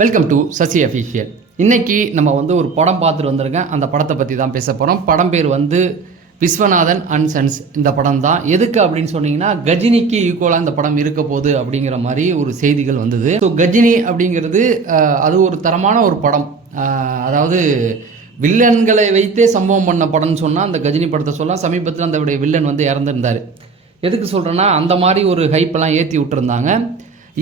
Welcome to Sasi official. இன்றைக்கி நம்ம ஒரு படம் பார்த்துட்டு வந்திருக்கேன். அந்த படத்தை பற்றி தான் பேச போகிறோம். படம் பேர் விஸ்வநாதன் அண்ட் சன்ஸ். இந்த படம் தான் எதுக்கு அப்படின்னு சொன்னீங்கன்னா, கஜினிக்கு ஈக்குவலாக இந்த படம் இருக்க போகுது அப்படிங்கிற மாதிரி ஒரு செய்திகள் வந்தது. ஸோ கஜினி அப்படிங்கிறது அது ஒரு தரமான ஒரு படம். அதாவது வில்லன்களை வைத்தே சம்பவம் பண்ண படம்னு சொன்னால் அந்த கஜினி படத்தை சொல்லலாம். சமீபத்தில் அந்த வில்லன் இறந்துருந்தார். எதுக்கு சொல்கிறேன்னா, அந்த மாதிரி ஒரு ஹைப்பெல்லாம் ஏற்றி விட்டுருந்தாங்க.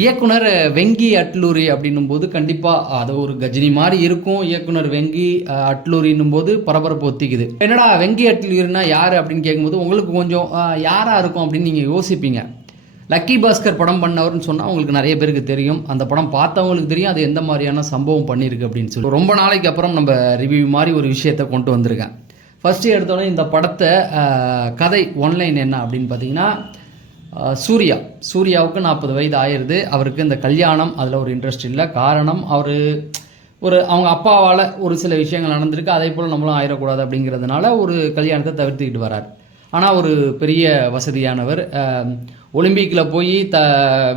இயக்குனர் வெங்கி அட்லூரி அப்படின்னும் போது கண்டிப்பாக அது ஒரு கஜினி மாதிரி இருக்கும். இயக்குனர் வெங்கி அட்லூரின்னும் போது பரபரப்பு ஒத்திக்குது. என்னடா வெங்கி அட்லூரினா யார் அப்படின்னு கேட்கும்போது உங்களுக்கு கொஞ்சம் யாராக இருக்கும் அப்படின்னு நீங்கள் யோசிப்பீங்க. லக்கி பாஸ்கர் படம் பண்ணவர்னு சொன்னால் உங்களுக்கு நிறைய பேருக்கு தெரியும். அந்த படம் பார்த்தவங்களுக்கு தெரியும் அது எந்த மாதிரியான சம்பவம் பண்ணியிருக்கு அப்படின்னு சொல்லி. ரொம்ப நாளைக்கு அப்புறம் நம்ம ரிவ்யூ மாதிரி ஒரு விஷயத்தை கொண்டு வந்திருக்கேன். ஃபஸ்ட்டு எடுத்தோடனே இந்த படத்தை கதை ஒன்லைன் என்ன அப்படின்னு பார்த்தீங்கன்னா, சூர்யாவுக்கு 40 வயது ஆயிடுது. அவருக்கு இந்த கல்யாணம் அதில் ஒரு இன்ட்ரெஸ்ட் இல்லை. காரணம் அவங்க அப்பாவால் ஒரு சில விஷயங்கள் நடந்திருக்கு. அதே போல் நம்மளும் ஆயிடக்கூடாது அப்படிங்கிறதுனால ஒரு கல்யாணத்தை தவிர்த்துக்கிட்டு வரார். ஆனால் ஒரு பெரிய வசதியானவர் ஒலிம்பிக்கில் போய்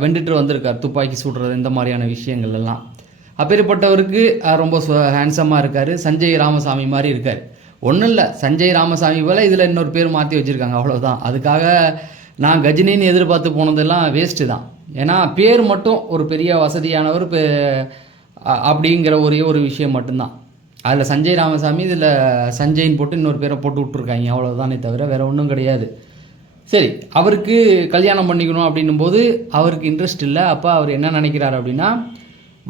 வென்றுட்டு வந்திருக்கார். துப்பாக்கி சுடுறது இந்த மாதிரியான விஷயங்கள் எல்லாம். அப்பேற்பட்டவருக்கு ரொம்ப ஹேண்ட்ஸமாக இருக்கார். சஞ்சய் ராமசாமி மாதிரி இருக்கார். ஒன்றும் இல்லை, சஞ்சய் ராமசாமி போல் இதில் இன்னொரு பேர் மாற்றி வச்சுருக்காங்க, அவ்வளோதான். அதுக்காக நான் கஜினின்னு எதிர்பார்த்து போனதெல்லாம் வேஸ்ட்டு தான். ஏன்னா பேர் மட்டும் ஒரு பெரிய வசதியானவர் அப்படிங்கிற ஒரே ஒரு விஷயம் மட்டும்தான். அதில் சஞ்சய் ராமசாமி இதில் சஞ்சய்ன்னு போட்டு இன்னொரு பேரை போட்டு விட்ருக்காங்க, அவ்வளோதானே தவிர வேறு ஒன்றும் கிடையாது. சரி, அவருக்கு கல்யாணம் பண்ணிக்கணும் அப்படின்னும் போது அவருக்கு இன்ட்ரெஸ்ட் இல்லை. அப்போ அவர் என்ன நினைக்கிறார் அப்படின்னா,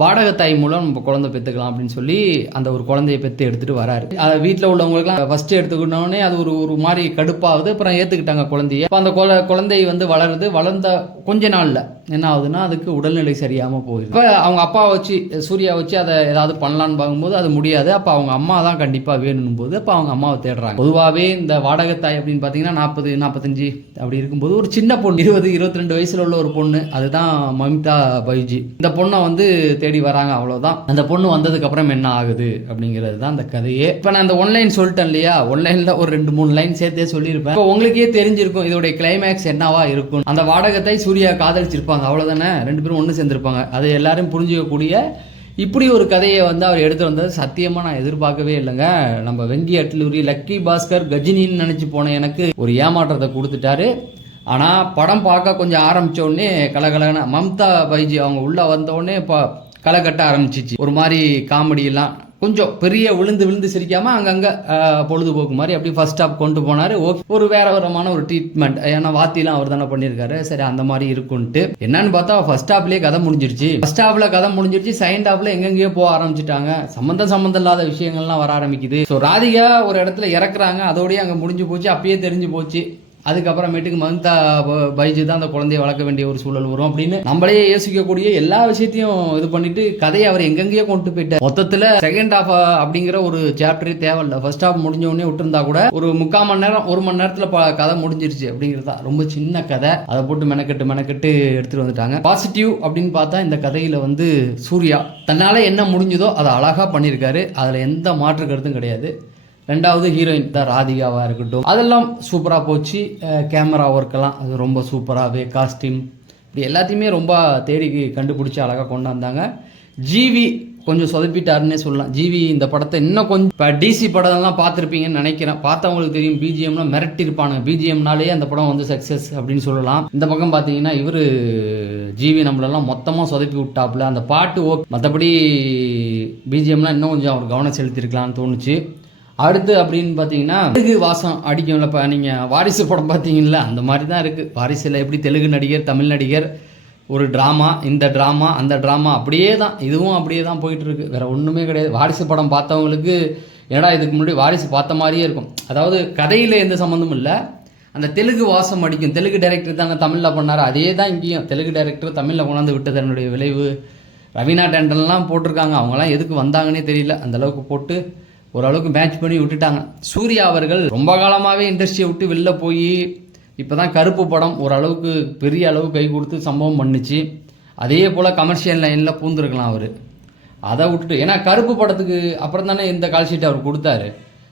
வாடகை தாய் மூலம் நம்ம குழந்தை பெற்றுக்கலாம் அப்படின்னு சொல்லி அந்த ஒரு குழந்தைய பெற்று எடுத்துகிட்டு வராரு. அதை வீட்டில் உள்ளவங்களுக்குலாம் ஃபஸ்ட்டு எடுத்துக்கிட்டோடனே அது ஒரு மாதிரி கடுப்பாகுது. அப்புறம் ஏற்றுக்கிட்டாங்க குழந்தைய. இப்போ அந்த குழந்தை வளருது. வளர்ந்த கொஞ்ச நாளில் என்ன ஆகுதுன்னா, அதுக்கு உடல்நிலை சரியாமல் போகுது. இப்போ அவங்க அப்பா வச்சு சூர்யா வச்சு அதை ஏதாவது பண்ணலான்னு பார்க்கும்போது அது முடியாது. அப்போ அவங்க அம்மா தான் கண்டிப்பாக வேணும் போது அப்போ அவங்க அம்மாவை தேடுறாங்க. பொதுவாகவே இந்த வாடகை தாய் அப்படின்னு பார்த்தீங்கன்னா 40-45 அப்படி இருக்கும்போது ஒரு சின்ன பொண்ணு 20-22 வயசில் உள்ள ஒரு பொண்ணு, அதுதான் மமிதா பைஜி. இந்த பொண்ணை தேடி வராங்க, அவ்வளோதான். அந்த பொண்ணு வந்ததுக்கு அப்புறம் என்ன ஆகுது அப்படிங்கிறது தான் அந்த கதையே. இப்போ நான் அந்த ஒன்லைன் சொல்லிட்டேன் இல்லையா, ஒன்லைனில் ஒரு 2-3 லைன் சேர்த்தே சொல்லியிருப்பேன். இப்போ உங்களுக்கே தெரிஞ்சிருக்கும் இதோடைய கிளைமேக்ஸ் என்னவா இருக்கும். அந்த வாடகத்தை சூர்யா காதலிச்சிருப்பாங்க, அவ்வளோதானே. 2 பேரும் ஒன்று சேர்ந்துருப்பாங்க. அதை எல்லாரும் புரிஞ்சிக்கக்கூடிய இப்படி ஒரு கதையை அவர் எடுத்து வந்தது சத்தியமாக நான் எதிர்பார்க்கவே இல்லைங்க. நம்ம வெங்கி அட்லூரி லக்கி பாஸ்கர் கஜினின்னு நினச்சி போன எனக்கு ஒரு ஏமாற்றத்தை கொடுத்துட்டாரு. ஆனால் படம் பார்க்க கொஞ்சம் ஆரம்பித்த உடனே கலகலன்னு மம்தா பைஜி அவங்க உள்ளே வந்தோடனே இப்போ களை கட்ட ஆரம்பிச்சிச்சு. ஒரு மாதிரி காமெடியெல்லாம் கொஞ்சம் பெரிய விழுந்து சிரிக்காமல் அங்கங்கே பொழுதுபோக்கு மாதிரி அப்படி ஃபர்ஸ்ட் ஹாஃப் கொண்டு போனார். ஒரு வேற விதமான ஒரு ட்ரீட்மெண்ட். ஏன்னா வாத்திலாம் அவர் தானே பண்ணியிருக்காரு. சரி, அந்த மாதிரி இருக்குன்ட்டு என்னன்னு பார்த்தா ஃபர்ஸ்ட் ஹாஃப்லேயே கதை முடிஞ்சிருச்சு. ஃபர்ஸ்ட் ஹாஃபில் கதை முடிஞ்சிருச்சு. செகண்ட் ஹாஃபில் எங்கெங்கேயோ போக ஆரம்பிச்சிட்டாங்க. சம்மந்தம் இல்லாத விஷயங்கள்லாம் வர ஆரம்பிக்குது. ஸோ ராதிகா ஒரு இடத்துல இறக்குறாங்க, அதோடய அங்கே முடிஞ்சு போச்சு. அப்பயே தெரிஞ்சு போச்சு. அதுக்கப்புறமேட்டுக்கு மம்தா பைஜு தான் அந்த குழந்தைய வளர்க்க வேண்டிய ஒரு சூழல் வரும் அப்படின்னு நம்மளே யோசிக்கக்கூடிய எல்லா விஷயத்தையும் இது பண்ணிட்டு கதையை அவர் எங்கெங்கேயோ கொண்டு போயிட்டார். மொத்தத்தில் செகண்ட் ஹாஃப் அப்படிங்கிற ஒரு சாப்டரே தேவையில்லை. ஃபர்ஸ்ட் ஹாஃப் முடிஞ்ச உடனே விட்டுருந்தா கூட ஒரு 3/4 மணி நேரம் 1 மணி நேரத்தில் கதை முடிஞ்சிருச்சு அப்படிங்கிறதா. ரொம்ப சின்ன கதை, அதை போட்டு மெனக்கெட்டு எடுத்துட்டு வந்துட்டாங்க. பாசிட்டிவ் அப்படின்னு பார்த்தா இந்த கதையில சூர்யா தன்னால் என்ன முடிஞ்சதோ அதை அழகாக பண்ணியிருக்காரு. அதில் எந்த மாற்று கருத்தும் கிடையாது. 2வது ஹீரோயின் தான் ராதிகாவாக இருக்கட்டும், அதெல்லாம் சூப்பராக போச்சு. கேமரா ஒர்க்கெல்லாம் அது ரொம்ப சூப்பராகவே, காஸ்டியூம் இப்படி எல்லாத்தையுமே ரொம்ப தேடி கண்டுபிடிச்சி அழகாக கொண்டு வந்தாங்க. ஜிவி கொஞ்சம் சொதப்பிட்டாருன்னே சொல்லலாம். ஜிவி இந்த படத்தை இன்னும் கொஞ்சம் இப்போ டிசி படம்லாம் பார்த்துருப்பீங்கன்னு நினைக்கிறேன். பார்த்தவங்களுக்கு தெரியும். பிஜிஎம்லாம் மிரட்டியிருப்பானுங்க. பிஜிஎம்னாலேயே அந்த படம் சக்ஸஸ் அப்படின்னு சொல்லலாம். இந்த பக்கம் பார்த்தீங்கன்னா இவர் ஜிவி நம்மளெல்லாம் மொத்தமாக சொதப்பி விட்டாப்புல. அந்த பாட்டு மற்றபடி பிஜிஎம்லாம் இன்னும் கொஞ்சம் அவர் கவனம் செலுத்தியிருக்கலான்னு தோணுச்சு. அடுத்து அப்படின்னு பார்த்தீங்கன்னா தெலுங்கு வாசம் அடிக்கும்ல. இப்போ நீங்கள் வாரிசு படம் பார்த்தீங்களா, அந்த மாதிரி தான் இருக்குது. வாரிசில் எப்படி தெலுங்கு நடிகர் தமிழ் நடிகர் ஒரு ட்ராமா, இந்த ட்ராமா அந்த ட்ராமா அப்படியே தான், இதுவும் அப்படியே தான் போயிட்டுருக்கு. வேறு ஒன்றுமே கிடையாது. வாரிசு படம் பார்த்தவங்களுக்கு ஏன்னா இதுக்கு முன்னாடி வாரிசு பார்த்த மாதிரியே இருக்கும். அதாவது கதையில் எந்த சம்மந்தமும் இல்லை. அந்த தெலுங்கு வாசம் அடிக்கும். தெலுங்கு டைரக்டர் தானே தமிழில் பண்ணார், அதே தான் இங்கேயும். தெலுங்கு டைரக்டர் தமிழில் கொண்டாந்து விட்டது என்னுடைய விளைவு. ரவீனா டேண்டன்லாம் போட்டிருக்காங்க. அவங்களாம் எதுக்கு வந்தாங்கன்னே தெரியல. அந்தளவுக்கு போட்டு ஓரளவுக்கு மேட்ச் பண்ணி விட்டுட்டாங்க. சூர்யா அவர்கள் ரொம்ப காலமாகவே இண்டஸ்ட்ரியை விட்டு வெளில போய் இப்போ தான் கருப்பு படம் ஓரளவுக்கு பெரிய அளவு கை கொடுத்து சம்பவம் பண்ணுச்சு. அதே போல் கமர்ஷியல் லைனில் பூந்துருக்கலாம் அவர். அதை விட்டுட்டு, ஏன்னா கருப்பு படத்துக்கு அப்புறம் தானே இந்த கால் ஷீட் அவர் கொடுத்தாரு.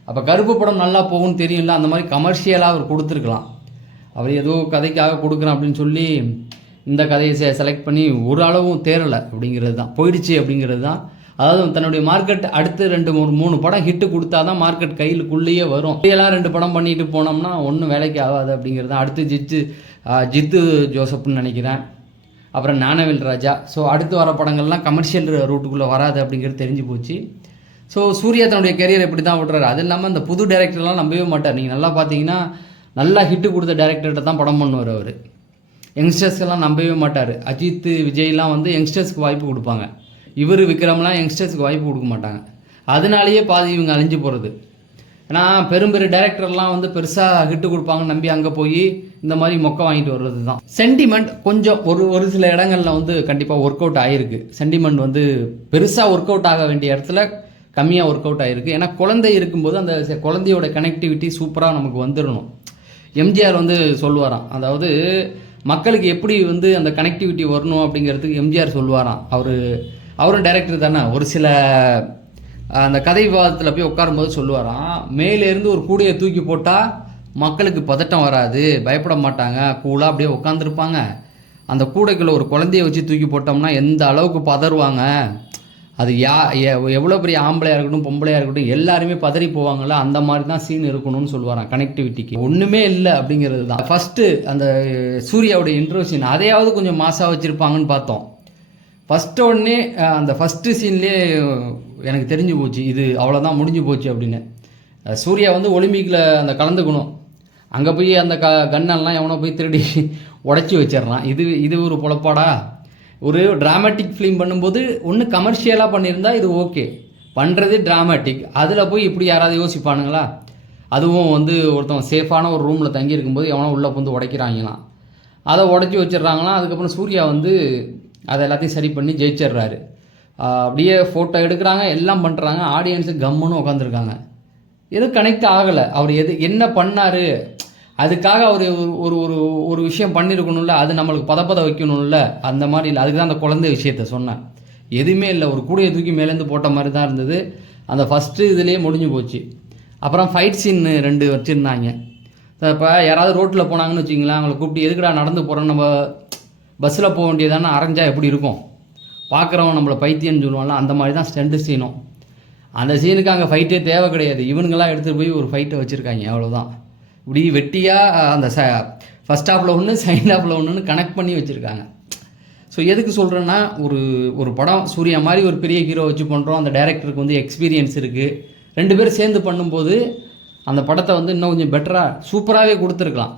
அப்போ கருப்பு படம் நல்லா போகும்னு தெரியும்ல, அந்த மாதிரி கமர்ஷியலாக அவர் கொடுத்துருக்கலாம். அவர் ஏதோ கதைக்காக கொடுக்குறேன் அப்படின்னு சொல்லி இந்த கதையை செலக்ட் பண்ணி ஒரு அளவும் தேரலை அப்படிங்கிறது தான், போயிடுச்சு அப்படிங்கிறது தான். அதாவது தன்னுடைய மார்க்கெட் அடுத்து 2-3 படம் ஹிட்டு கொடுத்தா தான் மார்க்கெட் கையிலுக்குள்ளேயே வரும். இப்படியெல்லாம் 2 படம் பண்ணிட்டு போனோம்னா ஒன்றும் வேலைக்கு ஆகாது அப்படிங்கிறது தான். அடுத்து ஜித்து ஜோசப்னு நினைக்கிறேன், அப்புறம் ஞானவேல் ராஜா. ஸோ அடுத்து வர படங்கள்லாம் கமர்ஷியல் ரூட்டுக்குள்ளே வராது அப்படிங்கிறது தெரிஞ்சு போச்சு. ஸோ சூர்யா தன்னுடைய கெரியர் இப்படி தான் விட்றாரு. அது இல்லாமல் இந்த புது டைரக்டர்லாம் நம்பவே மாட்டார். நீங்கள் நல்லா பார்த்தீங்கன்னா நல்லா ஹிட்டு கொடுத்த டைரக்டர்கிட்ட தான் படம் பண்ணுவார் அவர். யங்ஸ்டர்ஸ்க்கெல்லாம் நம்பவே மாட்டார். அஜித் விஜய்லாம் வந்து யங்ஸ்டர்ஸ்க்கு வாய்ப்பு கொடுப்பாங்க. இவர் விக்ரம்லாம் யங்ஸ்டர்ஸ்க்கு வாய்ப்பு கொடுக்க மாட்டாங்க. அதனாலேயே பாதி இவங்க அழிஞ்சு போகிறது. ஏன்னா பெரிய டைரக்டர்லாம் வந்து பெருசாக ஹிட்டு கொடுப்பாங்கன்னு நம்பி அங்கே போய் இந்த மாதிரி மொக்க வாங்கிட்டு வர்றது தான். சென்டிமெண்ட் கொஞ்சம் ஒரு சில இடங்களில் வந்து கண்டிப்பாக ஒர்க் அவுட் ஆகிருக்கு. சென்டிமெண்ட் வந்து பெருசாக ஒர்க் அவுட் ஆக வேண்டிய இடத்துல கம்மியாக ஒர்க் அவுட் ஆகிருக்கு. ஏன்னா குழந்தை இருக்கும்போது அந்த குழந்தையோட கனெக்டிவிட்டி சூப்பராக நமக்கு வந்துடணும். எம்ஜிஆர் வந்து சொல்லுவாராம், அதாவது மக்களுக்கு எப்படி வந்து அந்த கனெக்டிவிட்டி வரணும் அப்படிங்கிறதுக்கு எம்ஜிஆர் சொல்லுவாராம். அவரும் டைரக்டர் தானே. ஒரு சில அந்த கதை விவாதத்தில் போய் உட்காரும்போது சொல்லுவாராம், மேலேருந்து ஒரு கூடையை தூக்கி போட்டால் மக்களுக்கு பதட்டம் வராது, பயப்பட மாட்டாங்க, கூலாக அப்படியே உட்காந்துருப்பாங்க. அந்த கூடைக்குள்ளே ஒரு குழந்தைய வச்சு தூக்கி போட்டோம்னா எந்த அளவுக்கு பதறுவாங்க, அது எவ்வளோ பெரிய ஆம்பளையாக இருக்கட்டும் பொம்பளையாக இருக்கட்டும் எல்லாருமே பதறி போவாங்களா, அந்த மாதிரி தான் சீன் இருக்கணும்னு சொல்லுவாராம். கனெக்டிவிட்டிக்கு ஒன்றுமே இல்லை அப்படிங்கிறது தான். ஃபஸ்ட்டு அந்த சூர்யாவுடைய இன்ட்ரோ சீன் அதையாவது கொஞ்சம் மாசாக வச்சுருப்பாங்கன்னு பார்த்தோம். ஃபஸ்ட்டு உடனே அந்த ஃபஸ்ட்டு சீன்லேயே எனக்கு தெரிஞ்சு போச்சு, இது அவ்வளோதான் முடிஞ்சு போச்சு அப்படின்னு. சூர்யா வந்து ஒலிம்பிக்கில் அந்த கலந்துக்கணும், அங்கே போய் அந்த கன்னெல்லாம் எவனோ போய் திருடி உடச்சி வச்சிடறான். இது ஒரு பொழப்பாடா? ஒரு ட்ராமாட்டிக் ஃபிலிம் பண்ணும்போது ஒன்று கமர்ஷியலாக பண்ணியிருந்தா இது ஓகே, பண்ணுறது ட்ராமாட்டிக், அதில் போய் இப்படி யாராவது யோசிப்பானுங்களா? அதுவும் வந்து ஒருத்தவங்க சேஃபான ஒரு ரூமில் தங்கி இருக்கும்போது எவனோ உள்ளே வந்து உடைக்கிறாங்களாம், அதை உடச்சி வச்சிடுறாங்களாம். அதுக்கப்புறம் சூர்யா வந்து அதை எல்லாத்தையும் சரி பண்ணி ஜெயிச்சிடுறாரு. அப்படியே ஃபோட்டோ எடுக்கிறாங்க, எல்லாம் பண்ணுறாங்க, ஆடியன்ஸு கம்முன்னு உட்காந்துருக்காங்க. எதுவும் கனெக்ட் ஆகலை. அவர் என்ன பண்ணார், அதுக்காக அவர் ஒரு ஒரு ஒரு விஷயம் பண்ணியிருக்கணும்ல, அது நம்மளுக்கு பதப்பத வைக்கணும்ல, அந்த மாதிரி இல்லை. அதுக்கு தான் அந்த குழந்தை விஷயத்த சொன்னேன். எதுவுமே இல்லை, ஒரு கூடையை தூக்கி மேலேருந்து போட்ட மாதிரி தான் இருந்தது. அந்த ஃபஸ்ட்டு இதுலேயே முடிஞ்சு போச்சு. அப்புறம் ஃபைட் சீன் 2 வச்சுருந்தாங்க. இப்போ யாராவது ரோட்டில் போனாங்கன்னு வச்சிங்களேன், அவங்கள கூப்பிட்டு எதுக்குடா நடந்து போகிறோன்னு, நம்ம பஸ்ஸில் போக வேண்டியதானே, அரைஞ்சா எப்படி இருக்கும், பார்க்குறவன் நம்மளை பைத்தியம்னு சொல்லுவான்ல, அந்த மாதிரி தான் ஸ்டெண்டு சீனும். அந்த சீனுக்கு அங்கே ஃபைட்டே தேவை கிடையாது, இவனுங்களாம் எடுத்துகிட்டு போய் ஒரு ஃபைட்டை வச்சுருக்காங்க, அவ்வளோதான். இப்படி வெட்டியாக அந்த ஃபஸ்ட் ஹாஃபில் ஒன்று செகண்ட் ஹாஃபில் ஒன்றுன்னு கனெக்ட் பண்ணி வச்சுருக்காங்க. ஸோ எதுக்கு சொல்கிறேன்னா, ஒரு படம் சூர்யா மாதிரி ஒரு பெரிய ஹீரோ வச்சு பண்ணுறோம், அந்த டைரக்டருக்கு வந்து எக்ஸ்பீரியன்ஸ் இருக்குது, 2 பேரும் சேர்ந்து பண்ணும்போது அந்த படத்தை வந்து இன்னும் கொஞ்சம் பெட்டராக சூப்பராகவே கொடுத்துருக்கலாம்.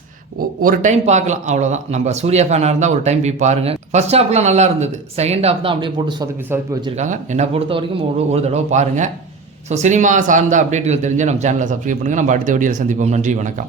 ஒரு டைம் பார்க்கலாம், அவ்வளோதான். நம்ம சூர்யா ஃபேனாக இருந்தால் ஒரு டைம் போய் பாருங்கள். ஃபஸ்ட் ஹாஃப்லாம் நல்லா இருந்தது, செகண்ட் ஹாஃப் தான் அப்படியே போட்டு சொதப்பி வச்சுருக்காங்க. என்னை பொறுத்த வரைக்கும் ஒரு தடவை பாருங்கள். ஸோ சினிமா சார்ந்த அப்டேட்டுகள் தெரிஞ்சால் நம்ம சேனலை சப்ஸ்கிரைப் பண்ணுங்கள். நம்ம அடுத்த வீடியோவில் சந்திப்போம். நன்றி, வணக்கம்.